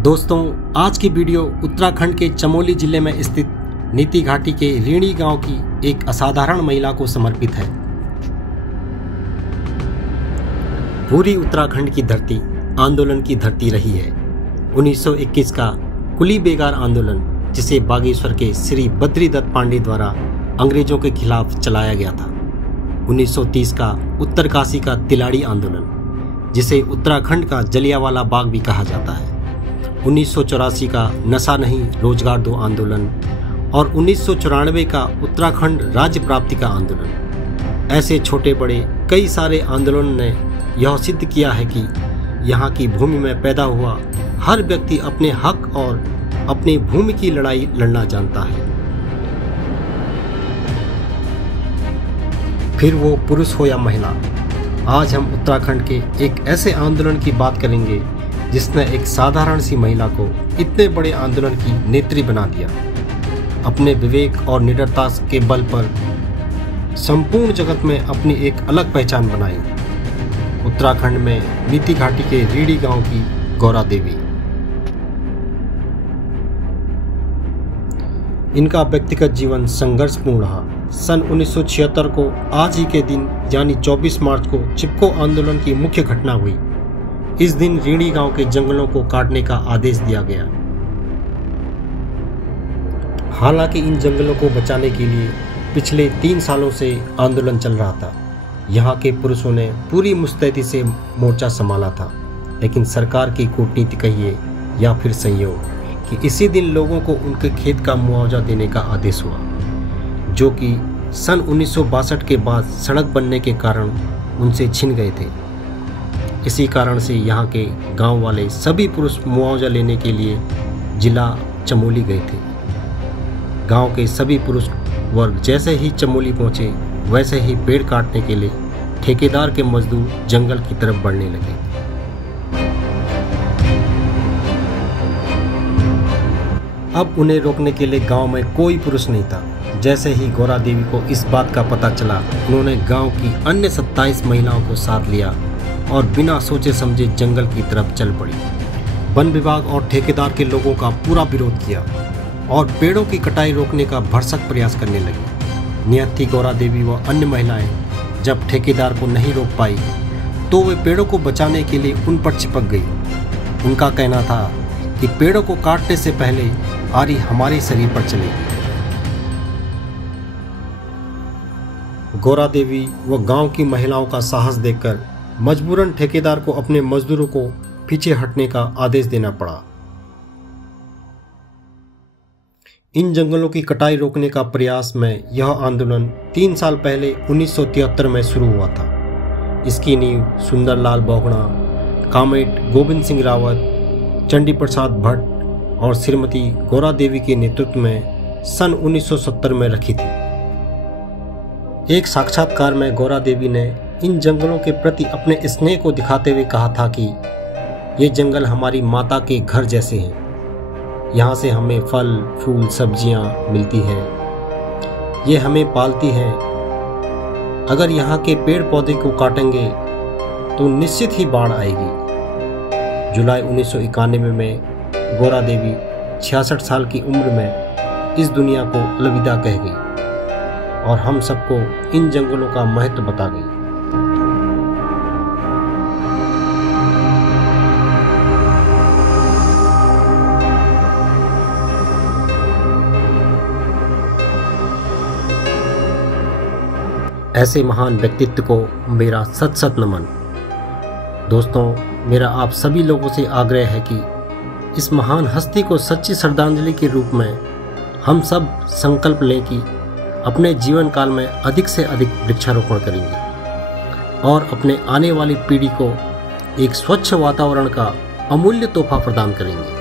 दोस्तों, आज की वीडियो उत्तराखंड के चमोली जिले में स्थित नीति घाटी के रीणी गांव की एक असाधारण महिला को समर्पित है। पूरी उत्तराखंड की धरती आंदोलन की धरती रही है। 1921 का कुली बेगार आंदोलन, जिसे बागेश्वर के श्री बद्रीदत्त पांडे द्वारा अंग्रेजों के खिलाफ चलाया गया था। 1930 का उत्तरकाशी का तिलाड़ी आंदोलन, जिसे उत्तराखंड का जलियांवाला बाग भी कहा जाता है। 1984 का नशा नहीं रोजगार दो आंदोलन और 1994 का उत्तराखंड राज्य प्राप्ति का आंदोलन। ऐसे छोटे बड़े कई सारे आंदोलनों ने यह सिद्ध किया है कि यहाँ की भूमि में पैदा हुआ हर व्यक्ति अपने हक और अपनी भूमि की लड़ाई लड़ना जानता है, फिर वो पुरुष हो या महिला। आज हम उत्तराखंड के एक ऐसे आंदोलन की बात करेंगे जिसने एक साधारण सी महिला को इतने बड़े आंदोलन की नेत्री बना दिया। अपने विवेक और निडरता के बल पर संपूर्ण जगत में अपनी एक अलग पहचान बनाई। उत्तराखंड में नीति घाटी के रीणी गांव की गौरा देवी। इनका व्यक्तिगत जीवन संघर्षपूर्ण रहा। सन 1976 को आज ही के दिन यानी 24 मार्च को चिपको आंदोलन की मुख्य घटना हुई। इस दिन रीणी गांव के जंगलों को काटने का आदेश दिया गया। हालांकि इन जंगलों को बचाने के लिए पिछले 3 सालों से आंदोलन चल रहा था। यहाँ के पुरुषों ने पूरी मुस्तैदी से मोर्चा संभाला था, लेकिन सरकार की कूटनीति कहिए या फिर संयोग कि इसी दिन लोगों को उनके खेत का मुआवजा देने का आदेश हुआ, जो कि सन 1962 के बाद सड़क बनने के कारण उनसे छिन गए थे। इसी कारण से यहाँ के गांव वाले सभी पुरुष मुआवजा लेने के लिए जिला चमोली गए थे। गांव के सभी पुरुष वर्ग जैसे ही चमोली पहुंचे, वैसे ही पेड़ काटने के लिए ठेकेदार के मजदूर जंगल की तरफ बढ़ने लगे। अब उन्हें रोकने के लिए गांव में कोई पुरुष नहीं था। जैसे ही गौरा देवी को इस बात का पता चला, उन्होंने गांव की अन्य 27 महिलाओं को साथ लिया और बिना सोचे समझे जंगल की तरफ चल पड़ी। वन विभाग और ठेकेदार के लोगों का पूरा विरोध किया और पेड़ों की कटाई रोकने का भरसक प्रयास करने लगी। नियति गौरा देवी व अन्य महिलाएं जब ठेकेदार को नहीं रोक पाई तो वे पेड़ों को बचाने के लिए उन पर चिपक गई। उनका कहना था कि पेड़ों को काटने से पहले आरी हमारे शरीर पर चलेगी। गौरा देवी व गांव की महिलाओं का साहस देखकर मजबूरन ठेकेदार को अपने मजदूरों को पीछे हटने का आदेश देना पड़ा। इन जंगलों की कटाई रोकने का प्रयास में यह आंदोलन 3 साल पहले 1973 में शुरू हुआ था। इसकी नींव सुंदरलाल बोगड़ा, कामेट गोविंद सिंह रावत, चंडी प्रसाद भट्ट और श्रीमती गौरा देवी के नेतृत्व में सन 1970 में रखी थी। एक साक्षात्कार में गौरा देवी ने इन जंगलों के प्रति अपने स्नेह को दिखाते हुए कहा था कि ये जंगल हमारी माता के घर जैसे हैं। यहाँ से हमें फल फूल सब्जियाँ मिलती हैं, ये हमें पालती हैं। अगर यहाँ के पेड़ पौधे को काटेंगे तो निश्चित ही बाढ़ आएगी। जुलाई 1991 में गौरा देवी 66 साल की उम्र में इस दुनिया को अलविदा कह गई और हम सबको इन जंगलों का महत्व बता गई। ऐसे महान व्यक्तित्व को मेरा सत सत नमन। दोस्तों, मेरा आप सभी लोगों से आग्रह है कि इस महान हस्ती को सच्ची श्रद्धांजलि के रूप में हम सब संकल्प लें कि अपने जीवन काल में अधिक से अधिक वृक्षारोपण करेंगे और अपने आने वाली पीढ़ी को एक स्वच्छ वातावरण का अमूल्य तोहफा प्रदान करेंगे।